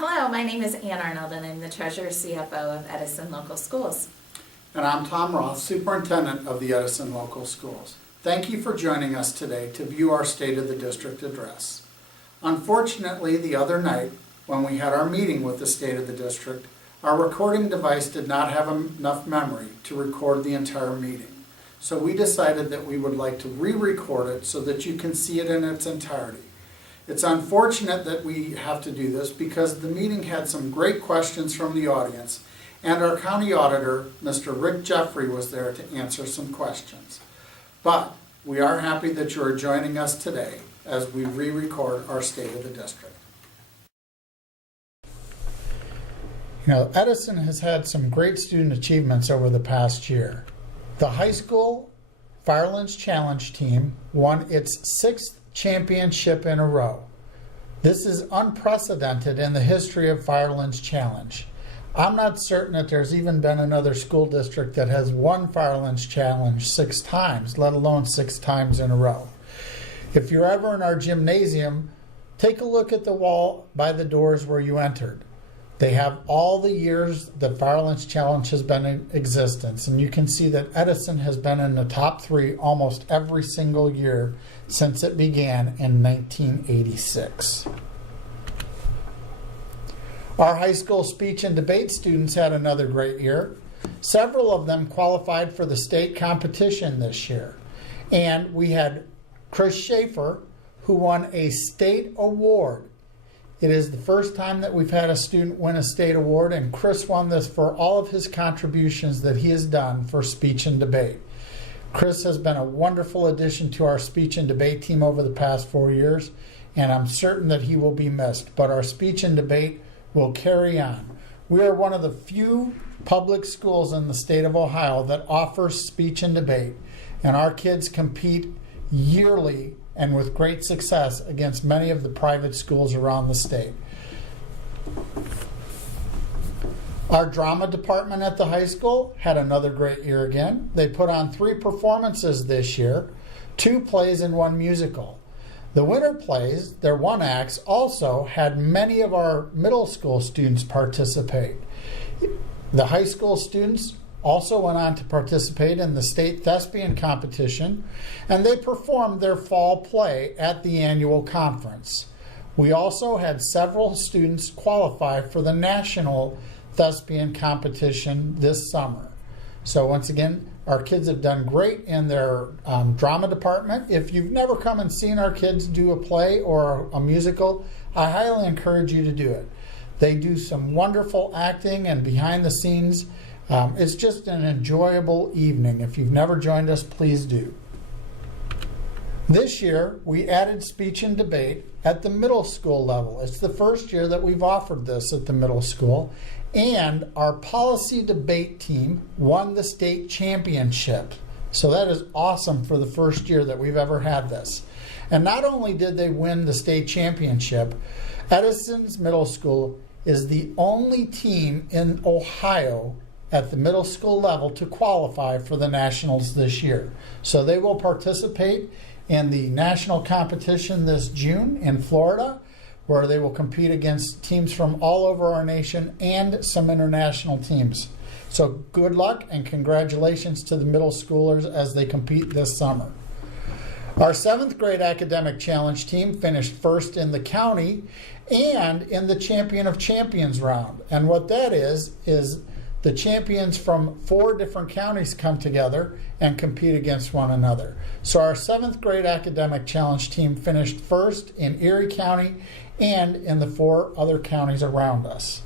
Hello, my name is Ann Arnold and I'm the Treasurer CFO of Edison Local Schools. And I'm Tom Roth, Superintendent of the Edison Local Schools. Thank you for joining us today to view our State of the District address. Unfortunately, the other night, when we had our meeting with the State of the District, our recording device did not have enough memory to record the entire meeting. So we decided that we would like to re-record it so that you can see it in its entirety. It's unfortunate that we have to do this because the meeting had some great questions from the audience, and our county auditor, Mr. Rick Jeffrey, was there to answer some questions. But we are happy that you are joining us today as we re-record our State of the District. You know, Edison has had some great student achievements over the past year. The high school Fire Lynch Challenge team won its 6th championship in a row. This is unprecedented in the history of Fire Lynch Challenge. I'm not certain that there's even been another school district that has won Fire Lynch Challenge 6 times, let alone 6 times in a row. If you're ever in our gymnasium, take a look at the wall by the doors where you entered. They have all the years the Fire Lynch Challenge has been in existence, and you can see that Edison has been in the top 3 almost every single year since it began in 1986. Our high school speech and debate students had another great year. Several of them qualified for the state competition this year, and we had Chris Schaefer, who won a state award. It is the first time that we've had a student win a state award, and Chris won this for all of his contributions that he has done for speech and debate. Chris has been a wonderful addition to our speech and debate team over the past 4 years, and I'm certain that he will be missed, but our speech and debate will carry on. We are one of the few public schools in the state of Ohio that offers speech and debate, and our kids compete yearly and with great success against many of the private schools around the state. Our drama department at the high school had another great year again. They put on 3 performances this year, 2 plays and 1 musical. The winter plays, their 1 acts, also had many of our middle school students participate. The high school students also went on to participate in the state thespian competition, and they performed their fall play at the annual conference. We also had several students qualify for the national thespian competition this summer. So once again, our kids have done great in their drama department. If you've never come and seen our kids do a play or a musical, I highly encourage you to do it. They do some wonderful acting and behind the scenes. It's just an enjoyable evening. If you've never joined us, please do. This year, we added speech and debate at the middle school level. It's the first year that we've offered this at the middle school, and our policy debate team won the state championship. So that is awesome for the first year that we've ever had this. And not only did they win the state championship, Edison's middle school is the only team in Ohio at the middle school level to qualify for the nationals this year. So they will participate in the national competition this June in Florida, where they will compete against teams from all over our nation and some international teams. So good luck and congratulations to the middle schoolers as they compete this summer. Our 7th grade academic challenge team finished first in the county and in the Champion of Champions round. And what that is the champions from 4 different counties come together and compete against one another. So our 7th grade academic challenge team finished first in Erie County and in the 4 other counties around us.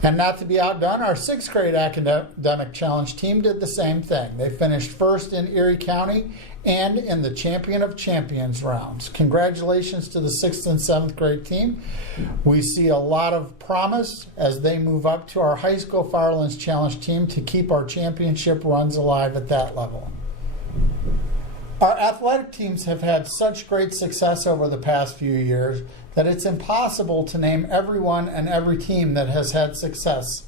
And not to be outdone, our 6th grade academic challenge team did the same thing. They finished first in Erie County and in the Champion of Champions rounds. Congratulations to the 6th and 7th grade team. We see a lot of promise as they move up to our high school Fire Lynch Challenge team to keep our championship runs alive at that level. Our athletic teams have had such great success over the past few years that it's impossible to name everyone and every team that has had success.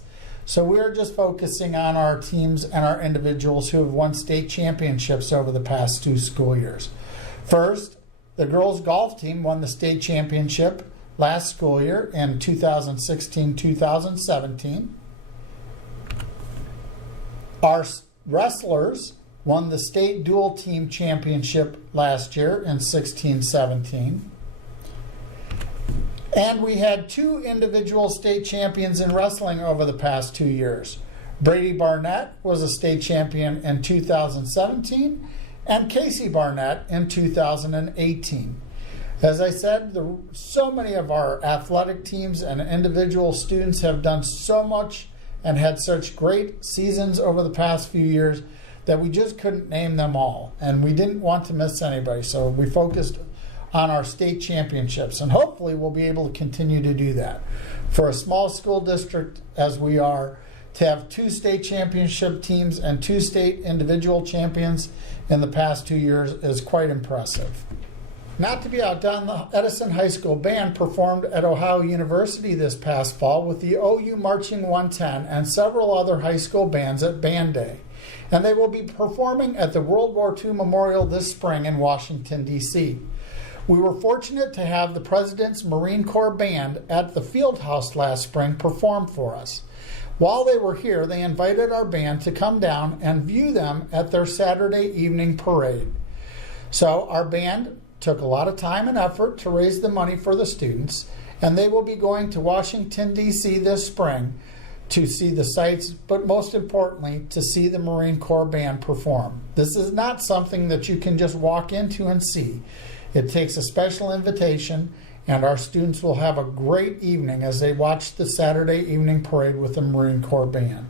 So we're just focusing on our teams and our individuals who have won state championships over the past 2 school years. First, the girls golf team won the state championship last school year in 2016-2017. Our wrestlers won the state dual team championship last year in 16-17. And we had 2 individual state champions in wrestling over the past 2 years. Brady Barnett was a state champion in 2017, and Casey Barnett in 2018. As I said, so many of our athletic teams and individual students have done so much and had such great seasons over the past few years that we just couldn't name them all. And we didn't want to miss anybody, so we focused on our state championships. And hopefully we'll be able to continue to do that. For a small school district as we are, to have 2 state championship teams and 2 state individual champions in the past 2 years is quite impressive. Not to be outdone, the Edison High School Band performed at Ohio University this past fall with the OU Marching 110 and several other high school bands at Band Day. And they will be performing at the World War II Memorial this spring in Washington, D.C. We were fortunate to have the President's Marine Corps Band at the Field House last spring perform for us. While they were here, they invited our band to come down and view them at their Saturday evening parade. So our band took a lot of time and effort to raise the money for the students, and they will be going to Washington, D.C. this spring to see the sights, but most importantly, to see the Marine Corps Band perform. This is not something that you can just walk into and see. It takes a special invitation, and our students will have a great evening as they watch the Saturday evening parade with the Marine Corps Band.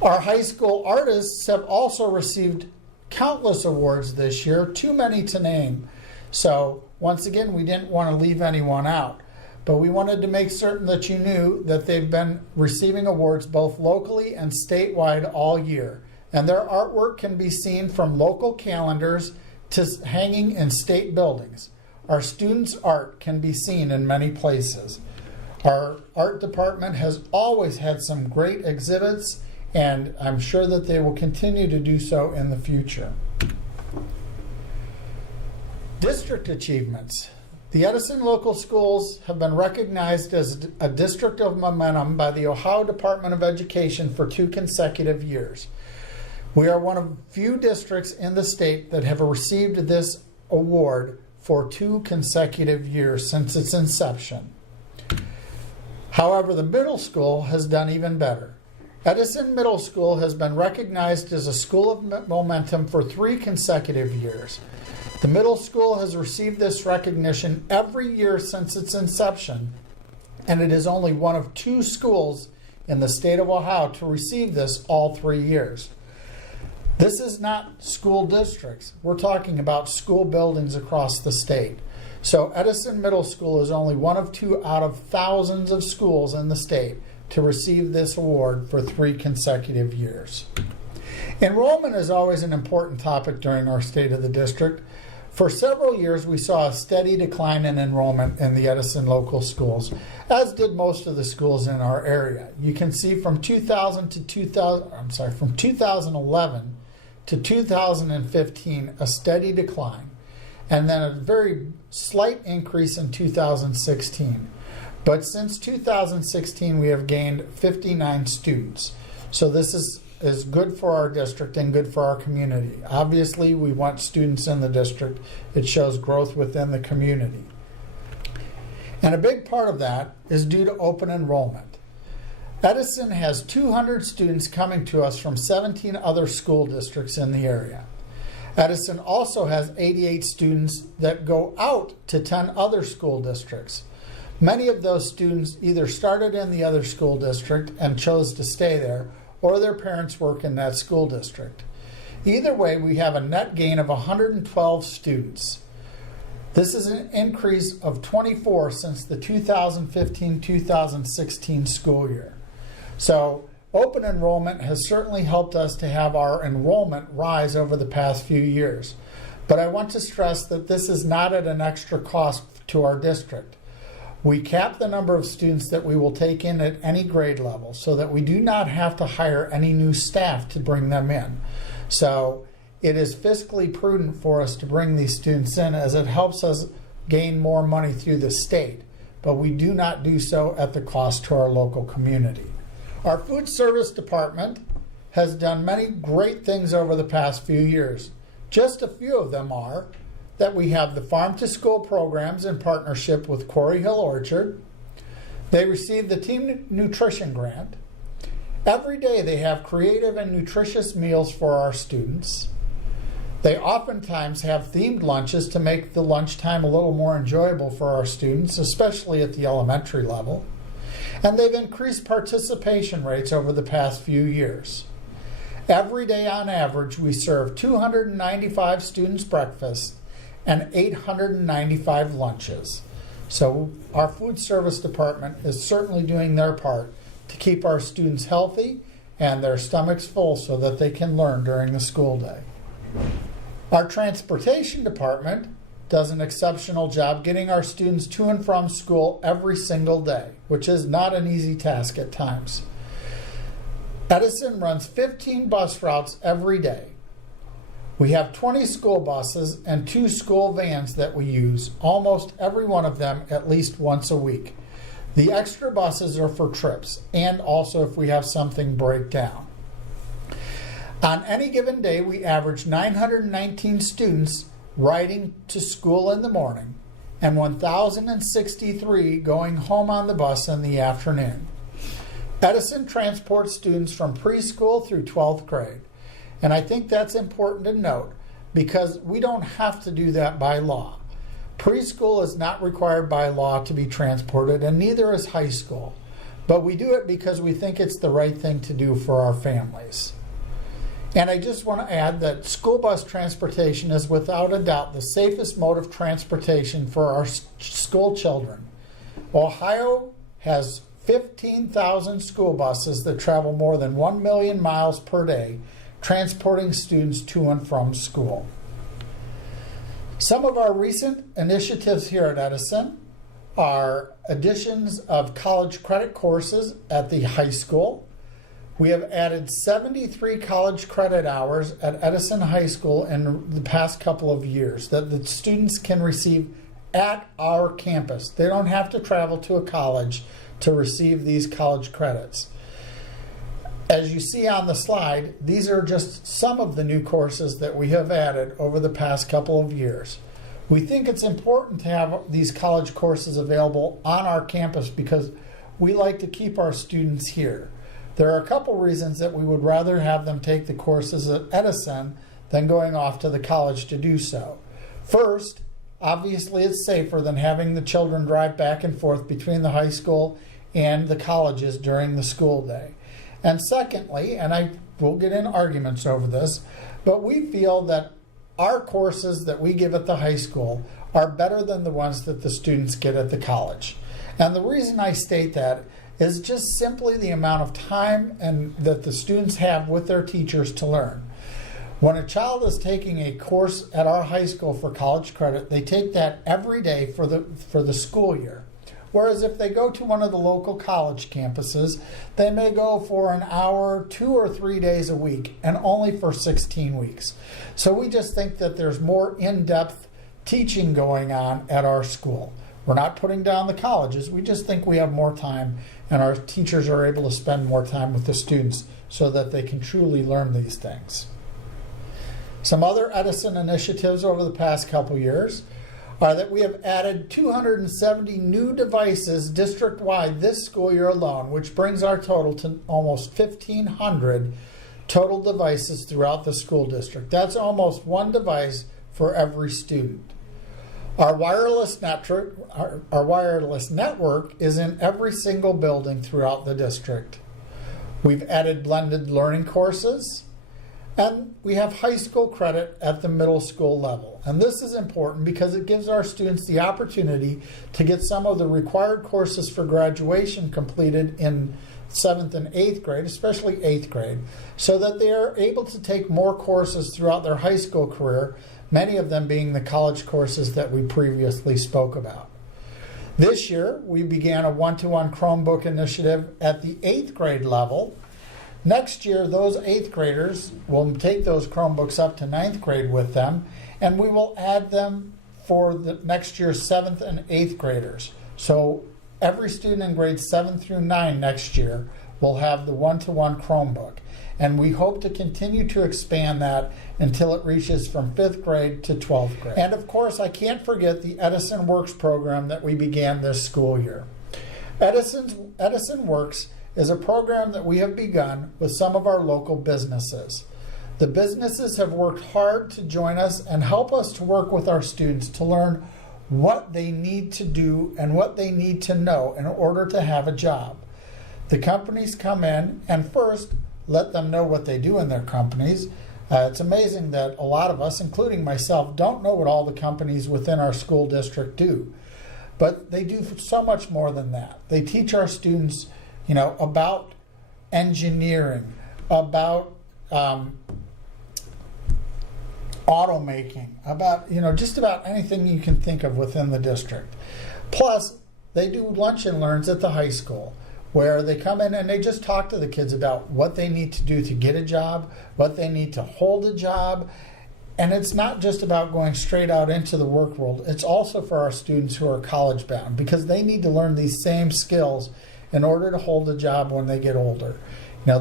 Our high school artists have also received countless awards this year, too many to name. So once again, we didn't want to leave anyone out, but we wanted to make certain that you knew that they've been receiving awards both locally and statewide all year. And their artwork can be seen from local calendars to hanging in state buildings. Our students' art can be seen in many places. Our art department has always had some great exhibits, and I'm sure that they will continue to do so in the future. District achievements. The Edison local schools have been recognized as a district of momentum by the Ohio Department of Education for 2 consecutive years. We are one of few districts in the state that have received this award for 2 consecutive years since its inception. However, the middle school has done even better. Edison Middle School has been recognized as a school of momentum for 3 consecutive years. The middle school has received this recognition every year since its inception, and it is only one of 2 schools in the state of Ohio to receive this all 3 years. This is not school districts. We're talking about school buildings across the state. So Edison Middle School is only one of 2 out of thousands of schools in the state to receive this award for 3 consecutive years. Enrollment is always an important topic during our State of the District. For several years, we saw a steady decline in enrollment in the Edison local schools, as did most of the schools in our area. You can see from 2011 to 2015, a steady decline, and then a very slight increase in 2016. But since 2016, we have gained 59 students. So this is good for our district and good for our community. Obviously, we want students in the district. It shows growth within the community. And a big part of that is due to open enrollment. Edison has 200 students coming to us from 17 other school districts in the area. Edison also has 88 students that go out to 10 other school districts. Many of those students either started in the other school district and chose to stay there, or their parents work in that school district. Either way, we have a net gain of 112 students. This is an increase of 24 since the 2015-2016 school year. So open enrollment has certainly helped us to have our enrollment rise over the past few years. But I want to stress that this is not at an extra cost to our district. We cap the number of students that we will take in at any grade level so that we do not have to hire any new staff to bring them in. So it is fiscally prudent for us to bring these students in, as it helps us gain more money through the state, but we do not do so at the cost to our local community. Our food service department has done many great things over the past few years. Just a few of them are that we have the Farm to School programs in partnership with Quarry Hill Orchard. They receive the Team Nutrition Grant. Every day they have creative and nutritious meals for our students. They oftentimes have themed lunches to make the lunchtime a little more enjoyable for our students, especially at the elementary level. And they've increased participation rates over the past few years. Every day on average, we serve 295 students breakfast and 895 lunches. So our food service department is certainly doing their part to keep our students healthy and their stomachs full so that they can learn during the school day. Our transportation department does an exceptional job getting our students to and from school every single day, which is not an easy task at times. Edison runs 15 bus routes every day. We have 20 school buses and 2 school vans that we use, almost every one of them at least once a week. The extra buses are for trips and also if we have something break down. On any given day, we average 919 students riding to school in the morning and 1,063 going home on the bus in the afternoon. Edison transports students from preschool through 12th grade. And I think that's important to note because we don't have to do that by law. Preschool is not required by law to be transported, and neither is high school. But we do it because we think it's the right thing to do for our families. And I just want to add that school bus transportation is without a doubt the safest mode of transportation for our school children. Ohio has 15,000 school buses that travel more than 1 million miles per day, transporting students to and from school. Some of our recent initiatives here at Edison are additions of college credit courses at the high school. We have added 73 college credit hours at Edison High School in the past couple of years that the students can receive at our campus. They don't have to travel to a college to receive these college credits. As you see on the slide, these are just some of the new courses that we have added over the past couple of years. We think it's important to have these college courses available on our campus because we like to keep our students here. There are a couple reasons that we would rather have them take the courses at Edison than going off to the college to do so. First, obviously it's safer than having the children drive back and forth between the high school and the colleges during the school day. And secondly, and I will get in arguments over this, but we feel that our courses that we give at the high school are better than the ones that the students get at the college. And the reason I state that is just simply the amount of time and that the students have with their teachers to learn. When a child is taking a course at our high school for college credit, they take that every day for the school year. Whereas if they go to one of the local college campuses, they may go for an hour, 2 or 3 days a week, and only for 16 weeks. So we just think that there's more in-depth teaching going on at our school. We're not putting down the colleges. We just think we have more time and our teachers are able to spend more time with the students so that they can truly learn these things. Some other Edison initiatives over the past couple years are that we have added 270 new devices district-wide this school year alone, which brings our total to almost 1,500 total devices throughout the school district. That's almost one device for every student. Our wireless network is in every single building throughout the district. We've added blended learning courses, and we have high school credit at the middle school level. And this is important because it gives our students the opportunity to get some of the required courses for graduation completed in 7th and 8th grade, especially 8th grade, so that they are able to take more courses throughout their high school career, many of them being the college courses that we previously spoke about. This year, we began a one-to-one Chromebook initiative at the 8th grade level. Next year, those 8th graders will take those Chromebooks up to 9th grade with them, and we will add them for the next year's 7th and 8th graders. So every student in grades 7 through 9 next year will have the one-to-one Chromebook. And we hope to continue to expand that until it reaches from 5th grade to 12th grade. And of course, I can't forget the Edison Works program that we began this school year. Edison Works is a program that we have begun with some of our local businesses. The businesses have worked hard to join us and help us to work with our students to learn what they need to do and what they need to know in order to have a job. The companies come in and first let them know what they do in their companies. It's amazing that a lot of us, including myself, don't know what all the companies within our school district do. But they do so much more than that. They teach our students, about engineering, about automaking, about, just about anything you can think of within the district. Plus, they do lunch and learns at the high school, where they come in and they just talk to the kids about what they need to do to get a job, what they need to hold a job. And it's not just about going straight out into the work world. It's also for our students who are college bound, because they need to learn these same skills in order to hold a job when they get older.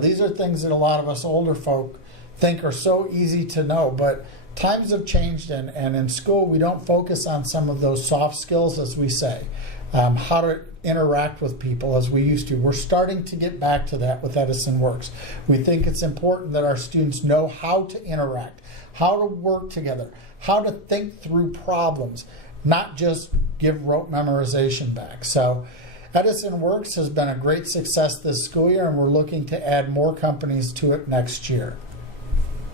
These are things that a lot of us older folk think are so easy to know, but times have changed, and in school we don't focus on some of those soft skills, as we say, how to interact with people as we used to. We're starting to get back to that with Edison Works. We think it's important that our students know how to interact, how to work together, how to think through problems, not just give rote memorization back. So Edison Works has been a great success this school year, and we're looking to add more companies to it next year.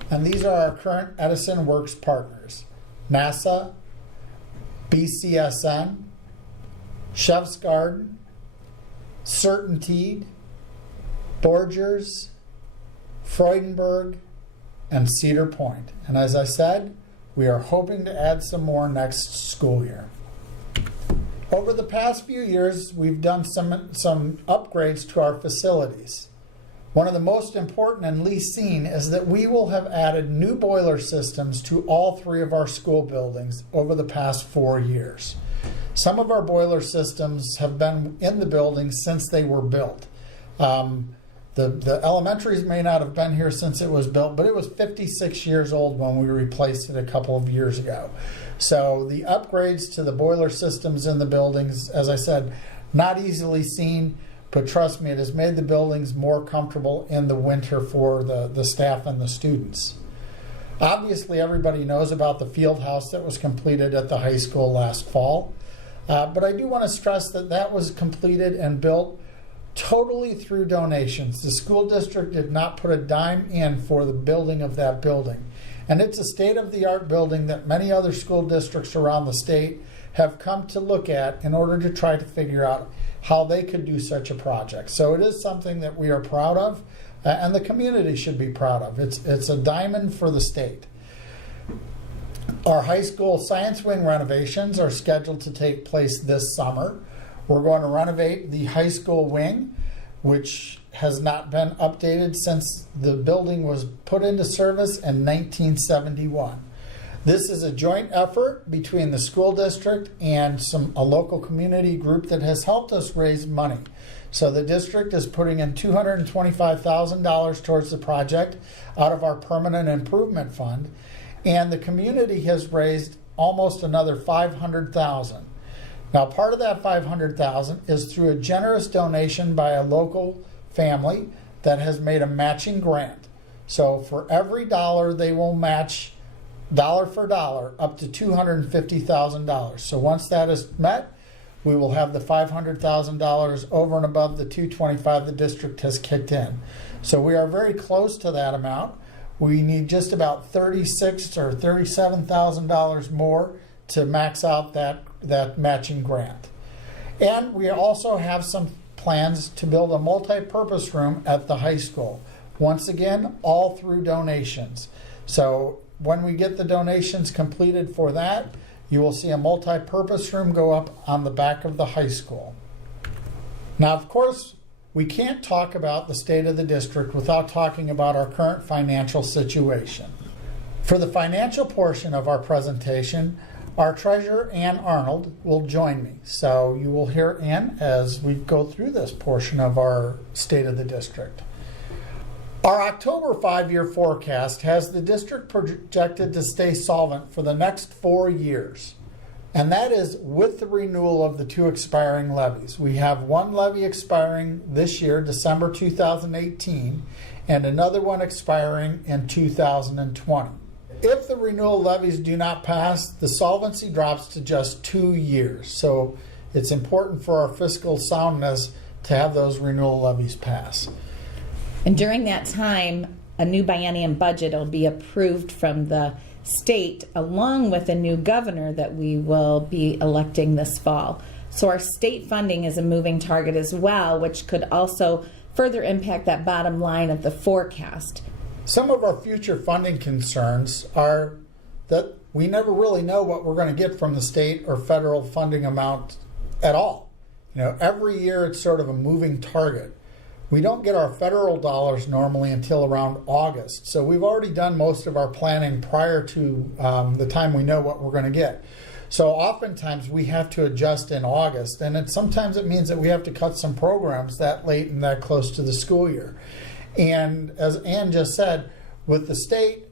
And these are our current Edison Works partners: NASA, BCSN, Chef's Garden, Certainteed, Borgers, Freudenberg, and Cedar Point. And as I said, we are hoping to add some more next school year. Over the past few years, we've done some upgrades to our facilities. One of the most important and least seen is that we will have added new boiler systems to all 3 of our school buildings over the past 4 years. Some of our boiler systems have been in the buildings since they were built. The elementaries may not have been here since it was built, but it was 56 years old when we replaced it a couple of years ago. So the upgrades to the boiler systems in the buildings, as I said, not easily seen, but trust me, it has made the buildings more comfortable in the winter for the staff and the students. Obviously, everybody knows about the field house that was completed at the high school last fall. But I do want to stress that that was completed and built totally through donations. The school district did not put a dime in for the building of that building. And it's a state-of-the-art building that many other school districts around the state have come to look at in order to try to figure out how they could do such a project. So it is something that we are proud of, and the community should be proud of. It's a diamond for the state. Our high school science wing renovations are scheduled to take place this summer. We're going to renovate the high school wing, which has not been updated since the building was put into service in 1971. This is a joint effort between the school district and a local community group that has helped us raise money. So the district is putting in $225,000 towards the project out of our permanent improvement fund, and the community has raised almost another $500,000. Now, part of that $500,000 is through a generous donation by a local family that has made a matching grant. So for every dollar, they will match dollar for dollar up to $250,000. So once that is met, we will have the $500,000 over and above the $225,000 the district has kicked in. So we are very close to that amount. We need just about $36,000 or $37,000 more to max out that matching grant. And we also have some plans to build a multi-purpose room at the high school. Once again, all through donations. So when we get the donations completed for that, you will see a multi-purpose room go up on the back of the high school. Now, of course, we can't talk about the state of the district without talking about our current financial situation. For the financial portion of our presentation, Our treasurer, Ann Arnold, will join me. So you will hear Ann as we go through this portion of our State of the District. Our October 5-year forecast has the district projected to stay solvent for the next 4 years. And that is with the renewal of the 2 expiring levies. We have one levy expiring this year, December 2018, and another one expiring in 2020. If the renewal levies do not pass, the solvency drops to just 2 years. So it's important for our fiscal soundness to have those renewal levies pass. And during that time, a new biennium budget will be approved from the state, along with a new governor that we will be electing this fall. So our state funding is a moving target as well, which could also further impact that bottom line of the forecast. Some of our future funding concerns are that we never really know what we're going to get from the state or federal funding amount at all. Every year it's sort of a moving target. We don't get our federal dollars normally until around August. So we've already done most of our planning prior to the time we know what we're going to get. So oftentimes we have to adjust in August, and sometimes it means that we have to cut some programs that late and that close to the school year. And as Ann just said, with the state,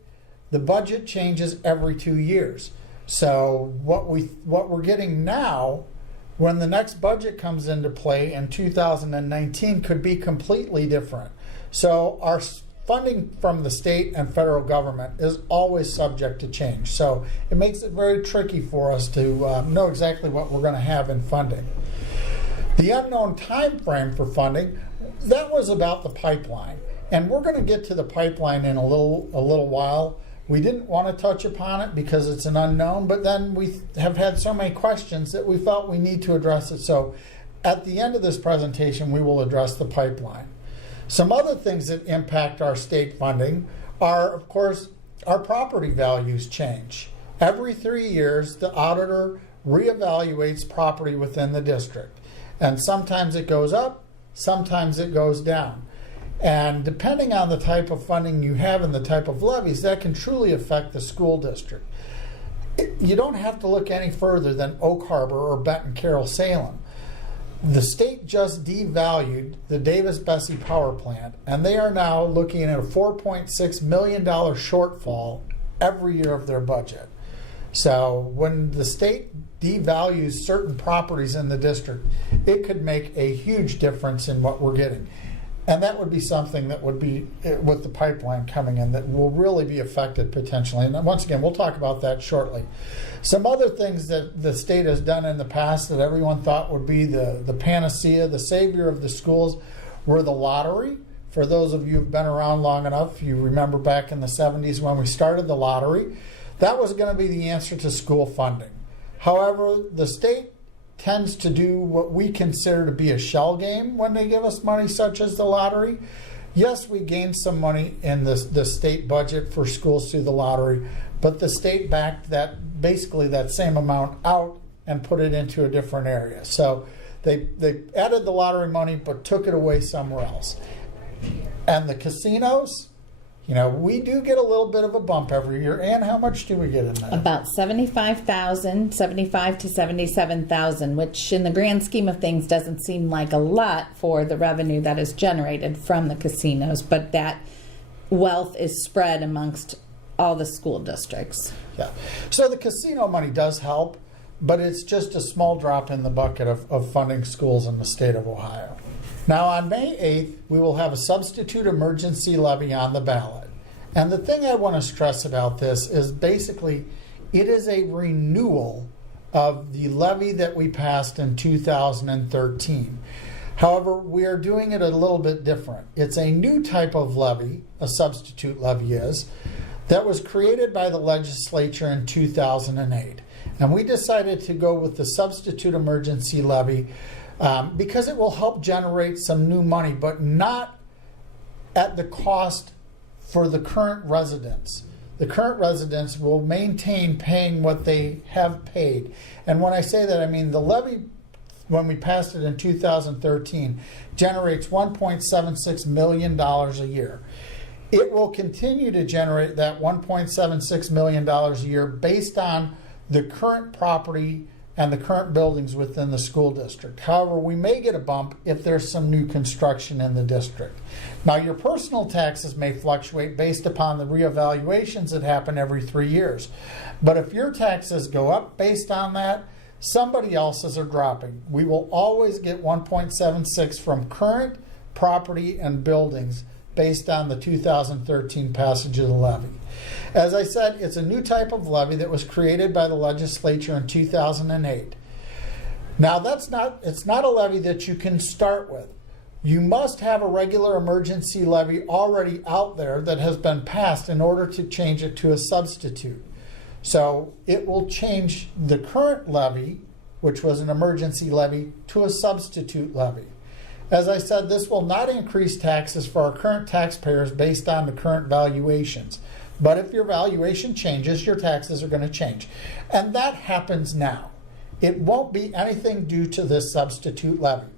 the budget changes every 2 years. So what we're getting now, when the next budget comes into play in 2019, could be completely different. So our funding from the state and federal government is always subject to change. So it makes it very tricky for us to know exactly what we're going to have in funding. The unknown time frame for funding, that was about the pipeline. And we're going to get to the pipeline in a little while. We didn't want to touch upon it because it's an unknown, but then we have had so many questions that we felt we need to address it. So at the end of this presentation, we will address the pipeline. Some other things that impact our state funding are, of course, our property values change. Every 3 years, the auditor reevaluates property within the district. And sometimes it goes up, sometimes it goes down. And depending on the type of funding you have and the type of levies, that can truly affect the school district. You don't have to look any further than Oak Harbor or Benton Carroll Salem. The state just devalued the Davis-Besse power plant, and they are now looking at a $4.6 million shortfall every year of their budget. So when the state devalues certain properties in the district, it could make a huge difference in what we're getting. And that would be something that would be with the pipeline coming in that will really be affected potentially. And once again, we'll talk about that shortly. Some other things that the state has done in the past that everyone thought would be the panacea, the savior of the schools, were the lottery. For those of you who've been around long enough, you remember back in the 70s when we started the lottery, that was going to be the answer to school funding. However, the state tends to do what we consider to be a shell game when they give us money such as the lottery. Yes, we gained some money in the state budget for schools through the lottery, but the state backed basically that same amount out and put it into a different area. So they added the lottery money but took it away somewhere else. And the casinos, we do get a little bit of a bump every year. And how much do we get in that? About $75,000 to $77,000, which in the grand scheme of things doesn't seem like a lot for the revenue that is generated from the casinos, but that wealth is spread amongst all the school districts. Yeah. So the casino money does help, but it's just a small drop in the bucket of funding schools in the state of Ohio. Now, on May 8th, we will have a substitute emergency levy on the ballot. And the thing I want to stress about this is basically it is a renewal of the levy that we passed in 2013. However, we are doing it a little bit different. It's a new type of levy, a substitute levy is, that was created by the legislature in 2008. And we decided to go with the substitute emergency levy because it will help generate some new money, but not at the cost for the current residents. The current residents will maintain paying what they have paid. And when I say that, I mean the levy, when we passed it in 2013, generates $1.76 million a year. It will continue to generate that $1.76 million a year based on the current property and the current buildings within the school district. However, we may get a bump if there's some new construction in the district. Now, your personal taxes may fluctuate based upon the reevaluations that happen every 3 years. But if your taxes go up based on that, somebody else's are dropping. We will always get 1.76 from current property and buildings based on the 2013 passage of the levy. As I said, it's a new type of levy that was created by the legislature in 2008. Now, it's not a levy that you can start with. You must have a regular emergency levy already out there that has been passed in order to change it to a substitute. So it will change the current levy, which was an emergency levy, to a substitute levy. As I said, this will not increase taxes for our current taxpayers based on the current valuations. But if your valuation changes, your taxes are going to change. And that happens now. It won't be anything due to this substitute levy.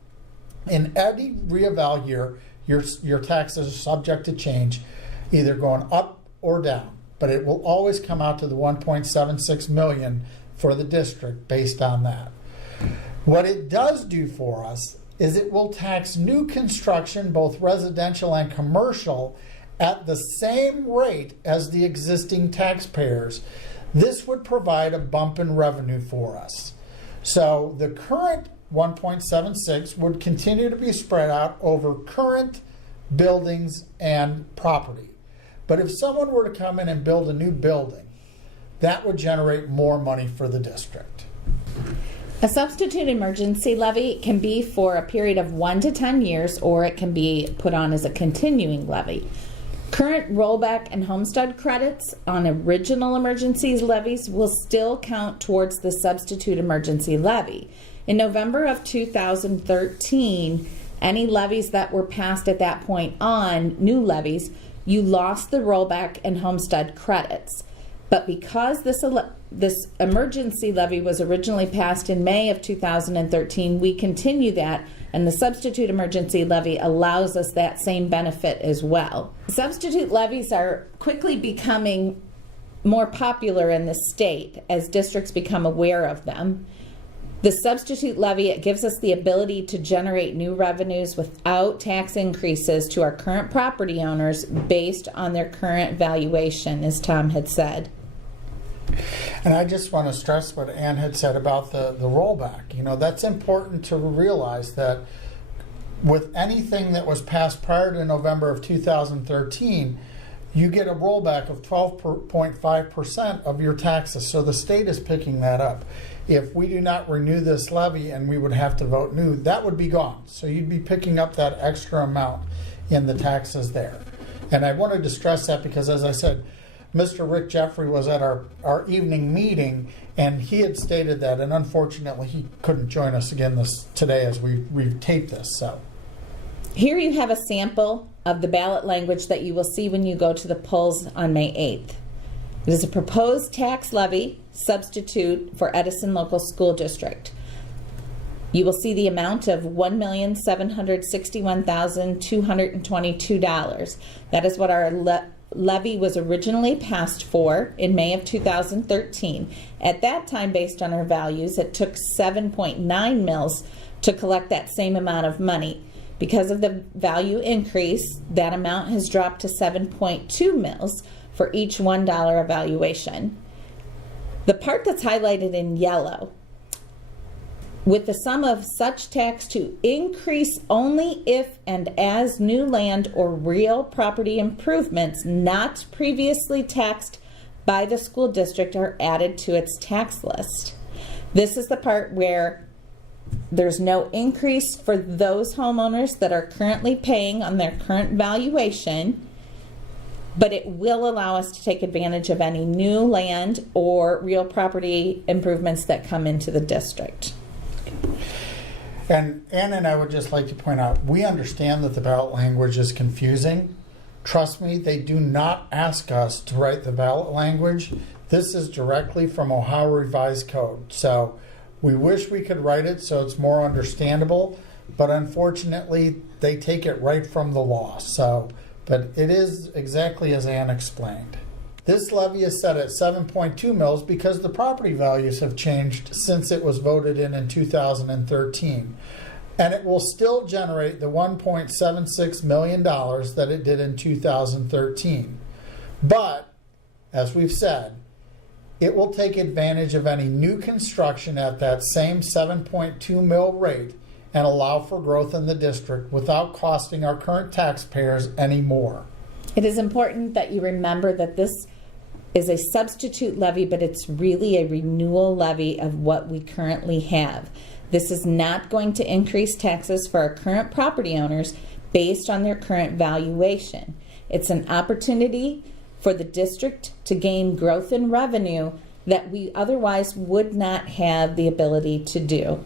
In every reeval year, your taxes are subject to change, either going up or down. But it will always come out to the 1.76 million for the district based on that. What it does do for us is it will tax new construction, both residential and commercial, at the same rate as the existing taxpayers. This would provide a bump in revenue for us. So the current 1.76 would continue to be spread out over current buildings and property. But if someone were to come in and build a new building, that would generate more money for the district. A substitute emergency levy can be for a period of 1 to 10 years, or it can be put on as a continuing levy. Current rollback and homestead credits on original emergency levies will still count towards the substitute emergency levy. In November of 2013, any levies that were passed at that point on, new levies, you lost the rollback and homestead credits. But because this emergency levy was originally passed in May of 2013, we continue that, and the substitute emergency levy allows us that same benefit as well. Substitute levies are quickly becoming more popular in the state as districts become aware of them. The substitute levy, it gives us the ability to generate new revenues without tax increases to our current property owners based on their current valuation, as Tom had said. And I just want to stress what Ann had said about the rollback. You know, that's important to realize that with anything that was passed prior to November of 2013, you get a rollback of 12.5% of your taxes. So the state is picking that up. If we do not renew this levy and we would have to vote new, that would be gone. So you'd be picking up that extra amount in the taxes there. And I wanted to stress that because, as I said, Mr. Rick Jeffrey was at our evening meeting, and he had stated that, and unfortunately he couldn't join us again today as we taped this. So here you have a sample of the ballot language that you will see when you go to the polls on May 8th. It is a proposed tax levy substitute for Edison Local School District. You will see the amount of $1,761,222. That is what our levy was originally passed for in May of 2013. At that time, based on our values, it took 7.9 mils to collect that same amount of money. Because of the value increase, that amount has dropped to 7.2 mils for each $1 evaluation. The part that's highlighted in yellow, with the sum of such tax to increase only if and as new land or real property improvements not previously taxed by the school district are added to its tax list. This is the part where there's no increase for those homeowners that are currently paying on their current valuation, but it will allow us to take advantage of any new land or real property improvements that come into the district. And Ann and I would just like to point out, we understand that the ballot language is confusing. Trust me, they do not ask us to write the ballot language. This is directly from Ohio Revised Code. So we wish we could write it so it's more understandable, but unfortunately they take it right from the law. So, but it is exactly as Ann explained. This levy is set at 7.2 mils because the property values have changed since it was voted in 2013. And it will still generate the $1.76 million that it did in 2013. But, as we've said, it will take advantage of any new construction at that same 7.2 mil rate and allow for growth in the district without costing our current taxpayers any more. It is important that you remember that this is a substitute levy, but it's really a renewal levy of what we currently have. This is not going to increase taxes for our current property owners based on their current valuation. It's an opportunity for the district to gain growth in revenue that we otherwise would not have the ability to do.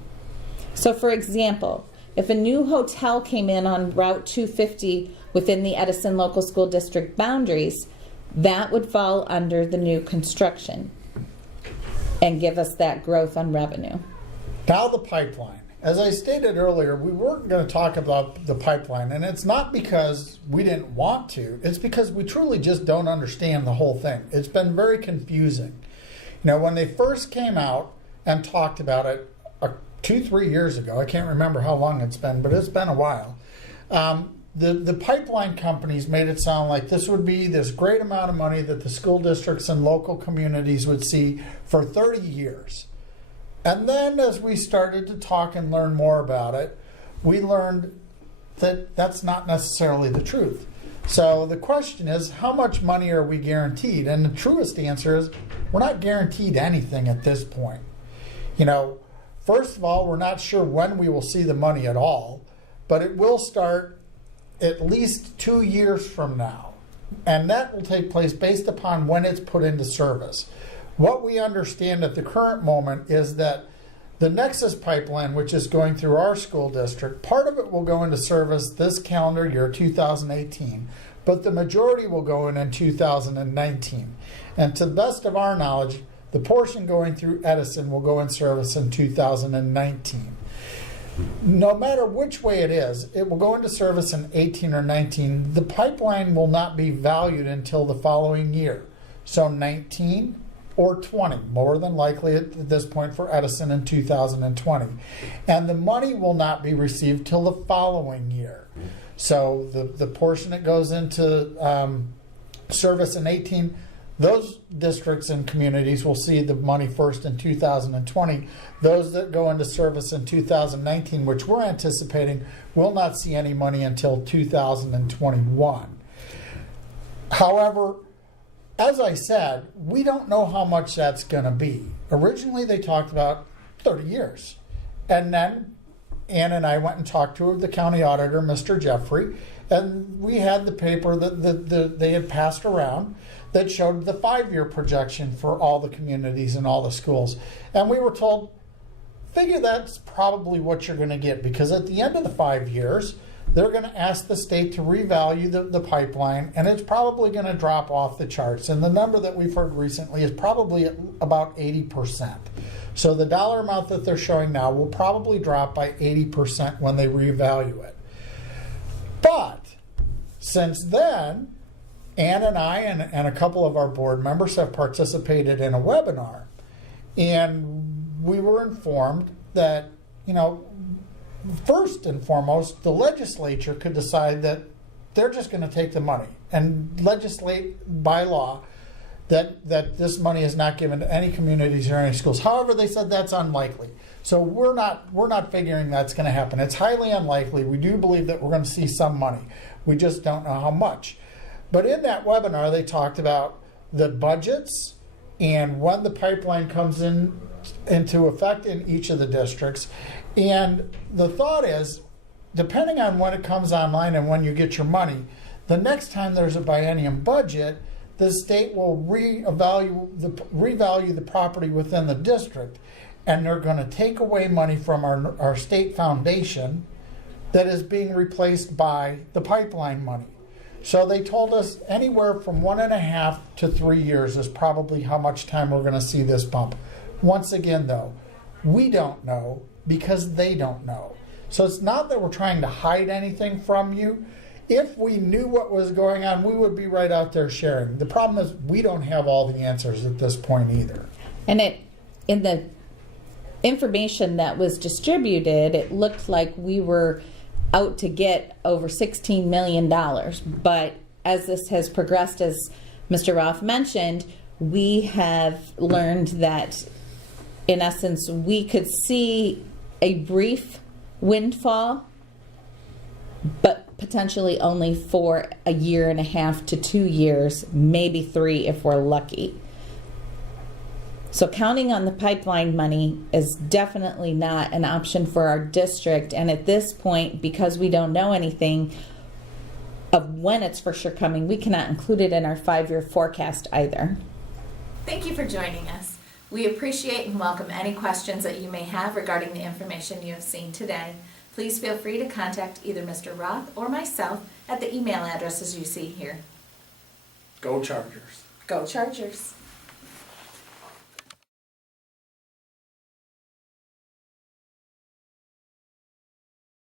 So for example, if a new hotel came in on Route 250 within the Edison Local School District boundaries, that would fall under the new construction and give us that growth on revenue. Now the pipeline. As I stated earlier, we weren't going to talk about the pipeline, and it's not because we didn't want to. It's because we truly just don't understand the whole thing. It's been very confusing. You know, when they first came out and talked about it 2-3 years ago, I can't remember how long it's been, but it's been a while, the pipeline companies made it sound like this would be this great amount of money that the school districts and local communities would see for 30 years. And then as we started to talk and learn more about it, we learned that that's not necessarily the truth. So the question is, how much money are we guaranteed? And the truest answer is, we're not guaranteed anything at this point. You know, first of all, we're not sure when we will see the money at all, but it will start at least 2 years from now. And that will take place based upon when it's put into service. What we understand at the current moment is that the Nexus pipeline, which is going through our school district, part of it will go into service this calendar year, 2018, but the majority will go in 2019. And to the best of our knowledge, the portion going through Edison will go in service in 2019. No matter which way it is, it will go into service in 18 or 19. The pipeline will not be valued until the following year. So 19 or 20, more than likely at this point for Edison in 2020. And the money will not be received till the following year. So the portion that goes into service in 18, those districts and communities will see the money first in 2020. Those that go into service in 2019, which we're anticipating, will not see any money until 2021. However, as I said, we don't know how much that's going to be. Originally, they talked about 30 years. And then Ann and I went and talked to the county auditor, Mr. Jeffrey, and we had the paper that they had passed around that showed the 5-year projection for all the communities and all the schools. And we were told, figure that's probably what you're going to get, because at the end of the 5 years, they're going to ask the state to revalue the pipeline, and it's probably going to drop off the charts. And the number that we've heard recently is probably at about 80%. So the dollar amount that they're showing now will probably drop by 80% when they revalue it. But since then, Ann and I and a couple of our board members have participated in a webinar, and we were informed that, you know, first and foremost, the legislature could decide that they're just going to take the money and legislate by law that this money is not given to any communities or any schools. However, they said that's unlikely. So we're not figuring that's going to happen. It's highly unlikely. We do believe that we're going to see some money. We just don't know how much. But in that webinar, they talked about the budgets and when the pipeline comes into effect in each of the districts. And the thought is, depending on when it comes online and when you get your money, the next time there's a biennium budget, the state will revalue the property within the district, and they're going to take away money from our state foundation that is being replaced by the pipeline money. So they told us anywhere from 1.5 to 3 years is probably how much time we're going to see this bump. Once again, though, we don't know because they don't know. So it's not that we're trying to hide anything from you. If we knew what was going on, we would be right out there sharing. The problem is we don't have all the answers at this point either. And in the information that was distributed, it looked like we were out to get over $16 million. But as this has progressed, as Mr. Roth mentioned, we have learned that, in essence, we could see a brief windfall, but potentially only for a year and a half to 2 years, maybe 3 if we're lucky. So counting on the pipeline money is definitely not an option for our district. And at this point, because we don't know anything of when it's for sure coming, we cannot include it in our 5-year forecast either. Thank you for joining us. We appreciate and welcome any questions that you may have regarding the information you have seen today. Please feel free to contact either Mr. Roth or myself at the email addresses you see here. Go Chargers. Go Chargers!